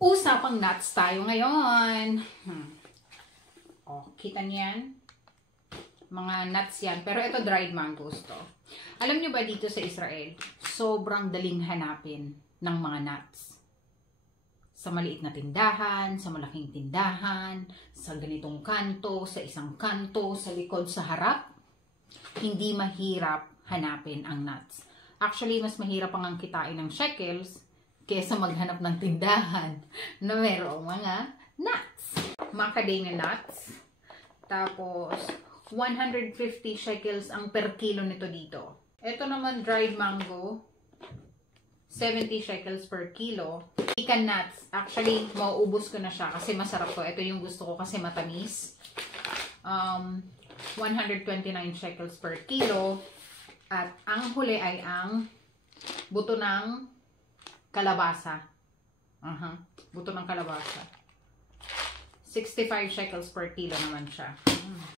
Usapang nuts tayo ngayon. Oh, kita niyan? Mga nuts yan. Pero ito dried mangoes to. Alam nyo ba dito sa Israel, sobrang daling hanapin ng mga nuts. Sa maliit na tindahan, sa malaking tindahan, sa ganitong kanto, sa isang kanto, sa likod, sa harap, hindi mahirap hanapin ang nuts. Actually, mas mahirap ang kitain ng shekels kesa maghanap ng tindahan na mayroong mga nuts. Macadamia nuts. Tapos, 150 shekels ang per kilo nito dito. Ito naman dried mango, 70 shekels per kilo. Pecan nuts. Actually, mauubos ko na siya kasi masarap to. Ito yung gusto ko kasi matamis. 129 shekels per kilo. At ang huli ay ang buto ng kalabasa. Buto ng kalabasa. 65 shekels per kilo naman siya.